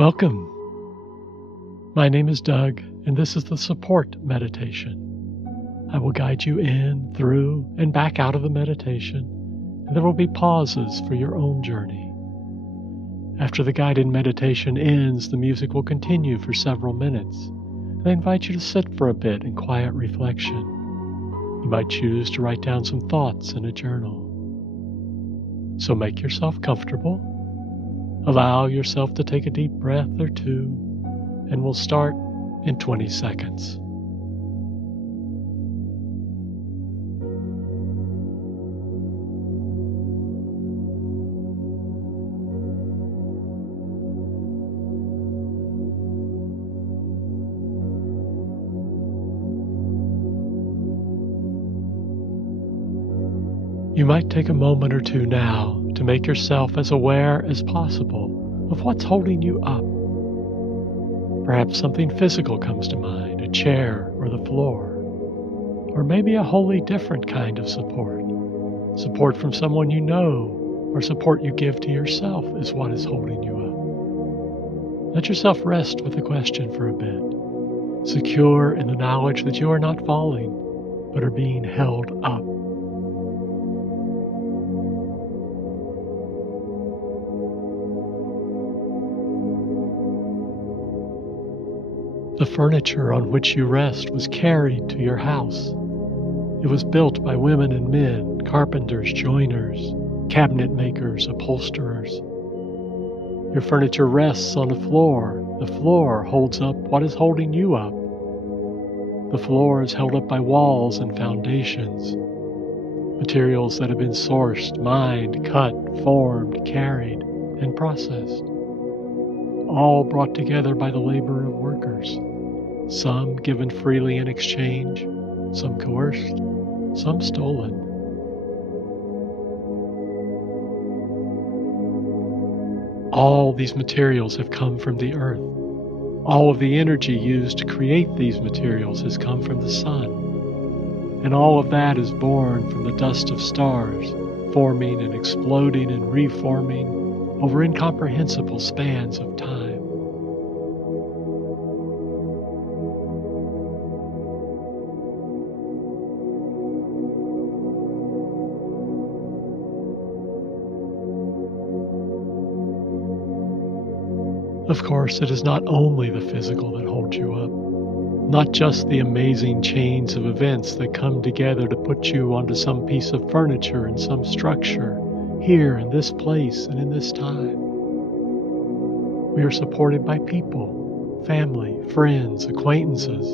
Welcome. My name is Doug, and this is the support meditation. I will guide you in, through, and back out of the meditation, and there will be pauses for your own journey. After the guided meditation ends, the music will continue for several minutes, and I invite you to sit for a bit in quiet reflection. You might choose to write down some thoughts in a journal. So make yourself comfortable. Allow yourself to take a deep breath or two, and we'll start in 20 seconds. You might take a moment or two now to make yourself as aware as possible of what's holding you up. Perhaps something physical comes to mind, a chair or the floor, or maybe a wholly different kind of support. Support from someone you know, or support you give to yourself is what is holding you up. Let yourself rest with the question for a bit, secure in the knowledge that you are not falling, but are being held up. The furniture on which you rest was carried to your house. It was built by women and men, carpenters, joiners, cabinet makers, upholsterers. Your furniture rests on the floor. The floor holds up what is holding you up. The floor is held up by walls and foundations, materials that have been sourced, mined, cut, formed, carried, and processed, all brought together by the labor of workers. Some given freely in exchange, some coerced, some stolen. All these materials have come from the earth. All of the energy used to create these materials has come from the sun. And all of that is born from the dust of stars, forming and exploding and reforming over incomprehensible spans of time. Of course, it is not only the physical that holds you up, not just the amazing chains of events that come together to put you onto some piece of furniture in some structure, here in this place and in this time. We are supported by people, family, friends, acquaintances,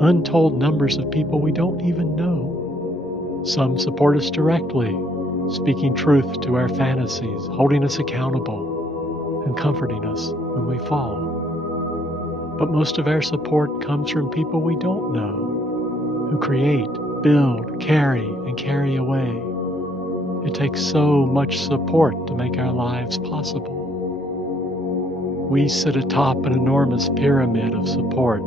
untold numbers of people we don't even know. Some support us directly, speaking truth to our fantasies, holding us accountable, and comforting us when we fall. But most of our support comes from people we don't know, who create, build, carry, and carry away. It takes so much support to make our lives possible. We sit atop an enormous pyramid of support,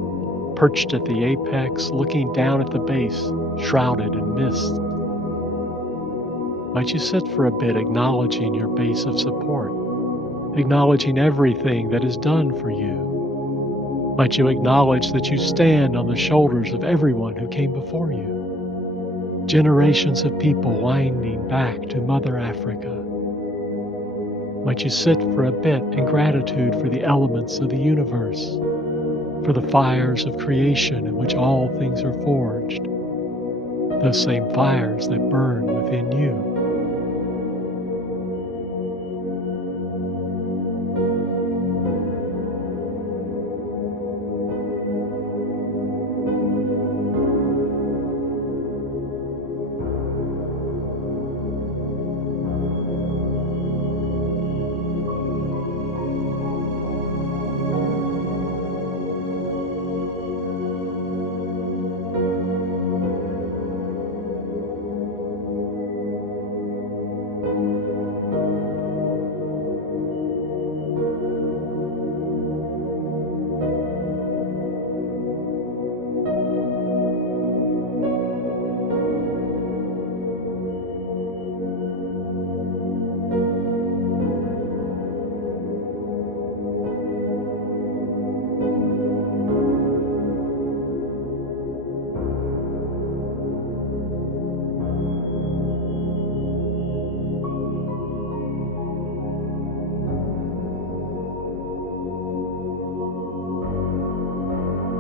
perched at the apex, looking down at the base, shrouded in mist. Might you sit for a bit acknowledging your base of support, acknowledging everything that is done for you? Might you acknowledge that you stand on the shoulders of everyone who came before you? Generations of people winding back to Mother Africa. Might you sit for a bit in gratitude for the elements of the universe, for the fires of creation in which all things are forged, those same fires that burn within you.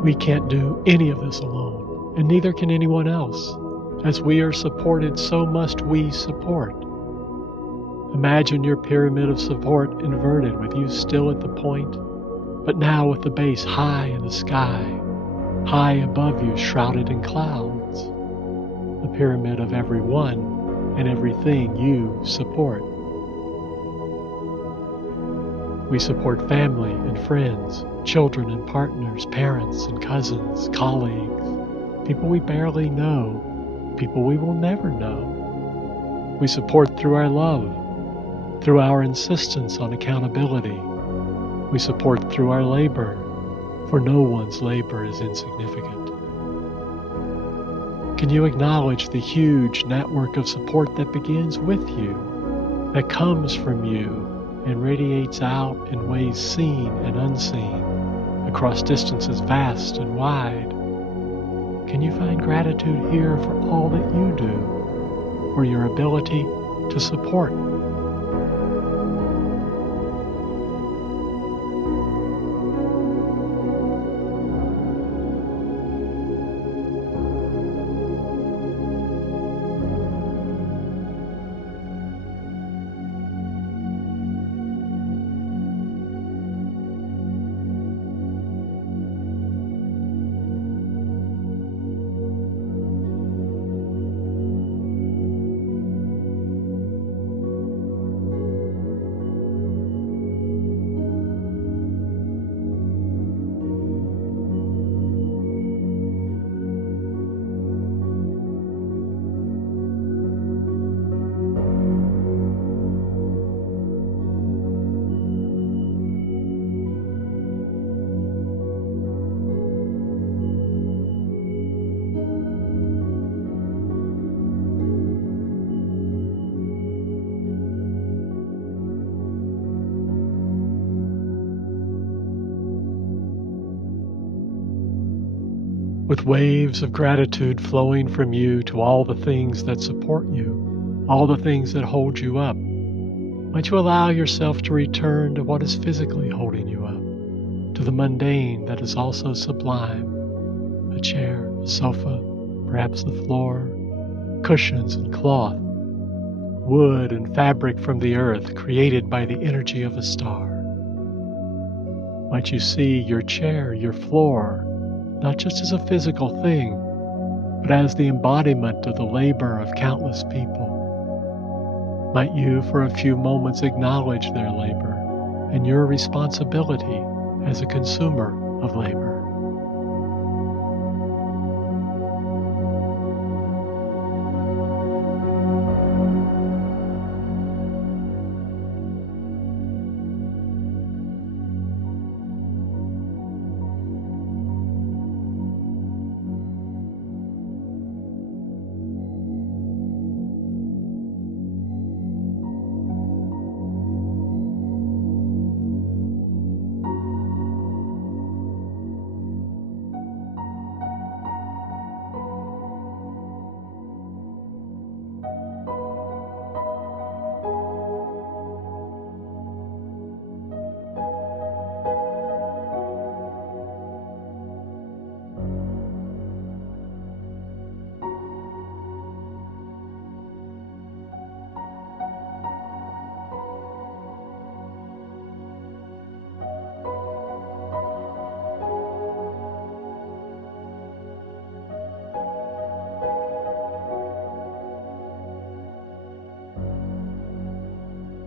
We can't do any of this alone, and neither can anyone else. As we are supported, so must we support. Imagine your pyramid of support inverted, with you still at the point, but now with the base high in the sky, high above you, shrouded in clouds. The pyramid of everyone and everything you support. We support family and friends, children and partners, parents and cousins, colleagues, people we barely know, people we will never know. We support through our love, through our insistence on accountability. We support through our labor, for no one's labor is insignificant. Can you acknowledge the huge network of support that begins with you, that comes from you, and radiates out in ways seen and unseen, across distances vast and wide? Can you find gratitude here for all that you do, for your ability to support? With waves of gratitude flowing from you to all the things that support you, all the things that hold you up, might you allow yourself to return to what is physically holding you up, to the mundane that is also sublime, a chair, a sofa, perhaps the floor, cushions and cloth, wood and fabric from the earth created by the energy of a star. Might you see your chair, your floor, not just as a physical thing, but as the embodiment of the labor of countless people. Might you, for a few moments, acknowledge their labor and your responsibility as a consumer of labor.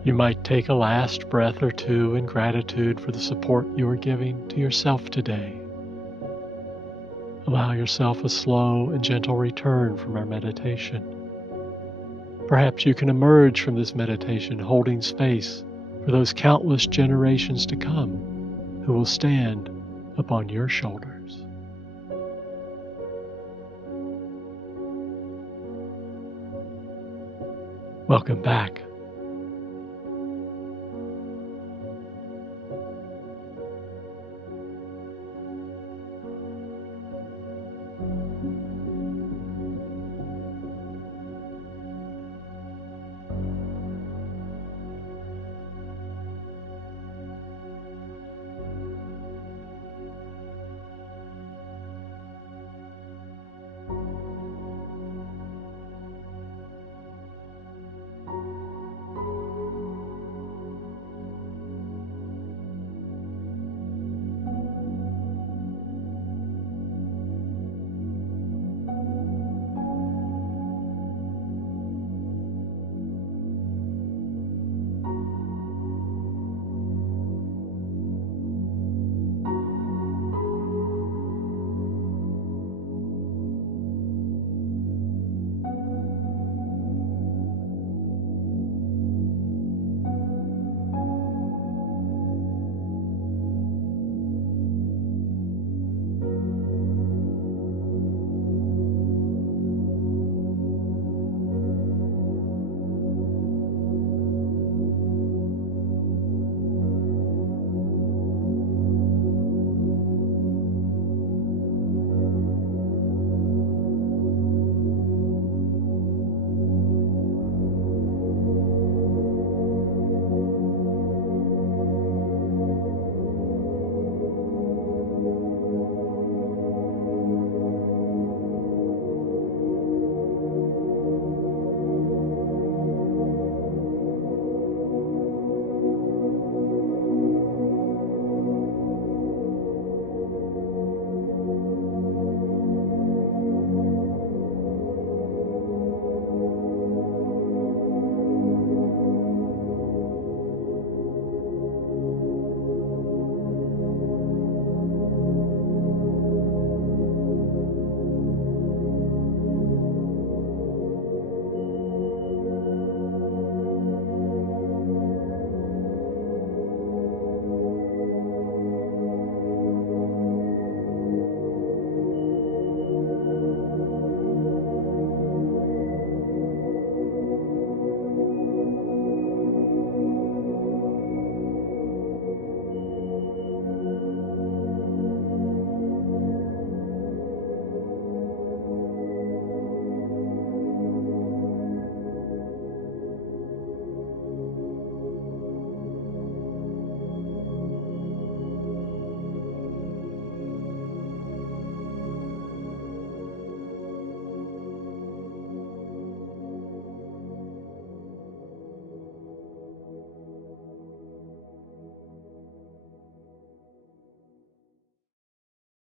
You might take a last breath or two in gratitude for the support you are giving to yourself today. Allow yourself a slow and gentle return from our meditation. Perhaps you can emerge from this meditation holding space for those countless generations to come who will stand upon your shoulders. Welcome back